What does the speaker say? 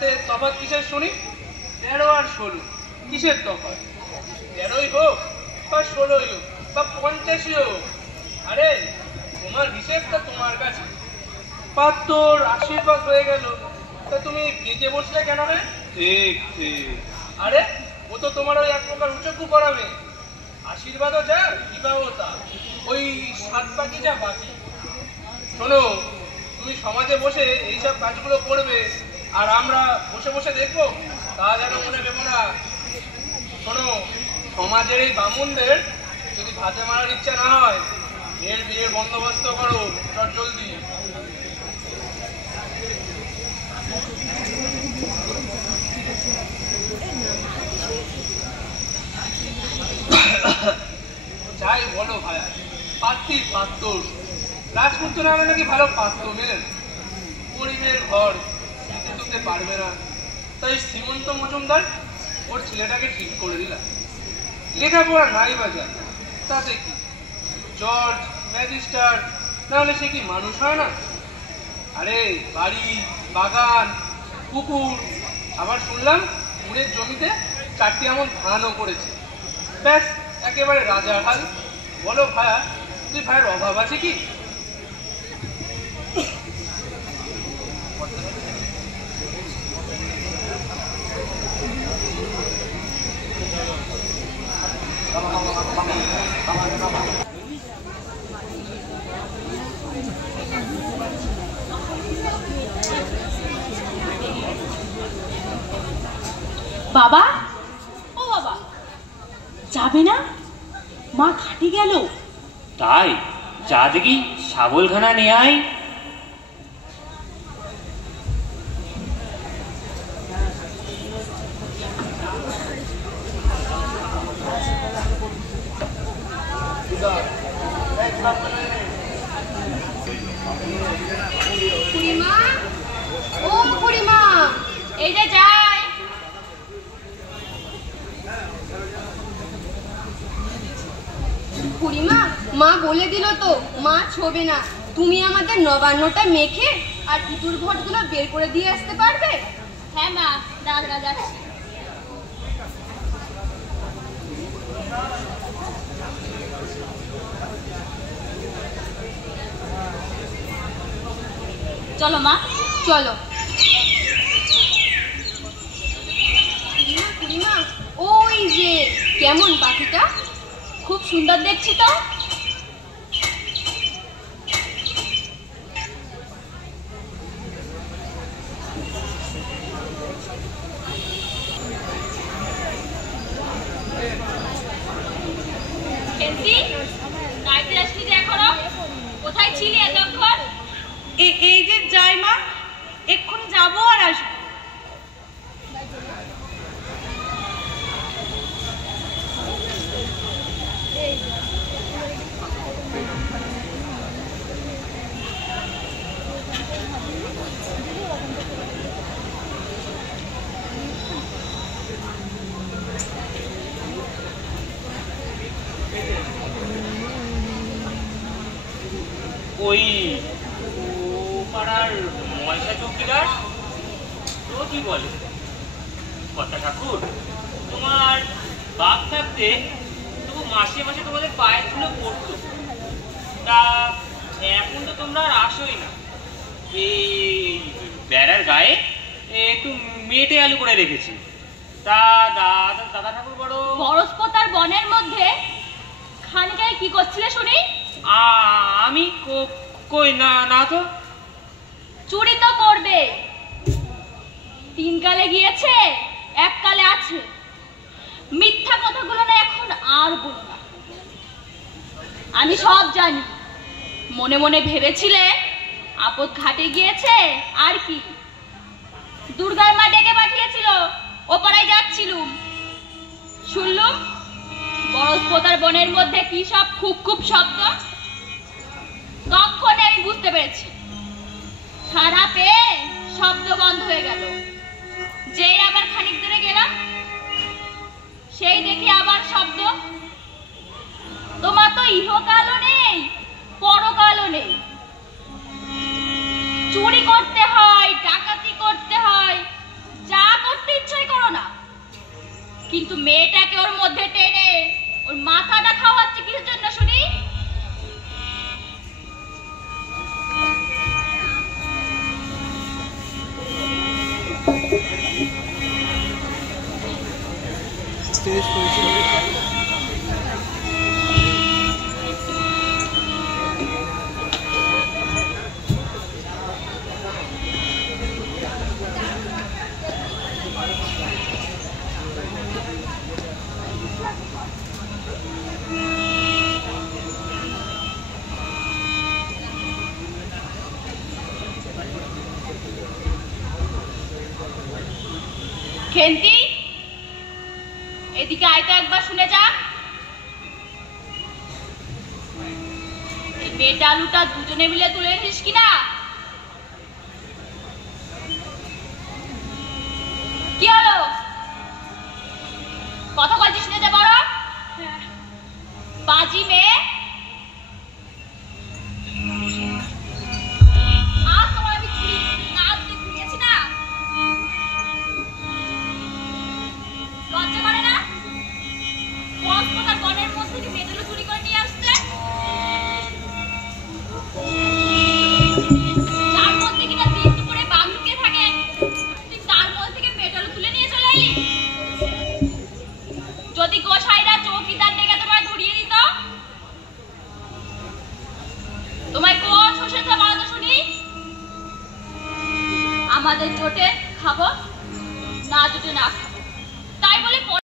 সাথে তফাৎ কিসের শুনি? 13 আর 16 কিসের তফাৎ? 13ই হোক বা 16ই হোক বা 50ই হোক, আরে তোমার হিসেবটা তোমার কাছে। পাত্তর আশীর্বাদ হয়ে গেল, তা তুমি বেঁচে বসলে কেন? রে ঠিক ঠিক, আরে ও তো তোমার ওই এক প্রকার উচকু করাবে। আশীর্বাদও যা, বিবাহ তা, ওই 7 পাখি যা বাকি। শোনো, তুমি সমাজে বসে এইসব কাজগুলো করবে আর আমরা বসে বসে দেখবো, তা যেন মনে ভেবো না। শোনো, সমাজের এই বামুনদের যদি ভাতে মারার ইচ্ছা না হয়, এর বিয়ের বন্দোবস্ত করো চট জলদি। যাই বলো ভাইয়া, পাত্রী পাত্তর, রাজপুত্র নামে নাকি ভালো পাত্র মেলেন। গরিবের ঘর দিতে তুলতে পারবে না, তাই শ্রীমন্ত মজুমদার ওর ছেলেটাকে ঠিক করে দিলাম। লেখাপড়া নাই বা যায়, তাতে কি? জর্জ ম্যাজিস্টার না হলে সে কি মানুষ হয় না? আরে বাড়ি, বাগান, পুকুর, আবার শুনলাম পুরের জমিতে 4টি এমন ধানও করেছে। ব্যাস একেবারে রাজার হাল। বলো ভাইয়া, তুই ভাইয়ের অভাব আছে কি? বাবা, ও বাবা, যাবে না? মা খাটি গেল। তাই যা দেখি শাবলখানা নিয়ে আয়। খুড়িমা, ও খুড়িমা, এই যে যাই। খুড়িমা, মা বলে দিল তো মাছ হবে না। তুমি আমাদের নবান্নটা মেখে আর ইঁদুর ঘটগুলো বের করে দিয়ে আসতে পারবে? হ্যাঁ মা, দাদা যাচ্ছি। চলো মা, চলো। খুড়িমা, ওই যে কেমন পাখিটা? খুব সুন্দর দেখছি তো। কোথায় ছিলি এতক্ষণ? এই যে যাই মা, এক্ষুনি যাবো আর আসবো। ওই পাড়ার ময়সা চৌকিদার রোজই বলে, কর্তা ঠাকুর, তোমার বাপ থাকতে তবু মাসে মাসে তোমাদের পায়ের ধুলো পড়তো, তা এখন তো তোমরা আর আসোই না। এই বেড়ার গায়ে একটু মেটে আলু করে রেখেছি। তা দাদা ঠাকুর বড় বরস্পতার বনের মধ্যে খানিকায় কি করছিলে শুনি? আমি কই না তো। চুরি তো করবে। 3 কালে গিয়েছে, 1 কালে আছে। মিথ্যা কথাগুলো না এখন আর বলো না। আমি সব জানি। মনে মনে ভেবেছিলে আপদ ঘাটে গিয়েছে, আর কি? দুর্গার মা ডেকে পাঠিয়েছিল, ও পাড়ায় যাচ্ছিলুম। শুনলুম বরস্পতার বনের মধ্যে কি সব খুব খুব শব্দ। তখনই আমি বুঝতে পেরেছি, সারা পেয়ে শব্দ বন্ধ হয়ে গেল। যেই আবার খানিক দূরে গেলাম, সেই দেখি আবার শব্দ। তোমার তো ইহকালও নেই, পরকালও নেই। চুরি করতে হয়, ডাকাতি করতে হয়, কিন্তু মেয়েটাকে ওর মধ্যে টেনে ওর মাথাটা খাওয়াচ্ছে কিসের জন্য শুনি? খেন্তি, এদিকে আয় তো একবার, শুনে যা। এই মেয়েটা আলুটা দুজনে মিলে তুলে নিস কিনা? কি হলো, কথা বলছিস না যে বড় বাজি মেয়ে? আজ তোমার আমি নাচ ঘুরিয়েছি না, লজ্জা করে না? কক্সবাজার বনের মধ্যে থেকে মেয়েগুলো চুরি করে নিয়ে আসছে, যার মধ্যে কিনা দিন দুপুরে বাঘ লুকিয়ে থাকে, তুই তার মধ্যে থেকে মেয়েগুলো তুলে নিয়ে চলে এলি। যদি গোসাইরা চৌকিদার ডেকে তোমায় ধরিয়ে দিত, তোমায় কোন শোষেতে বলো শুনি? আমাদের জোটে খাবো, না জোটে না খাবো।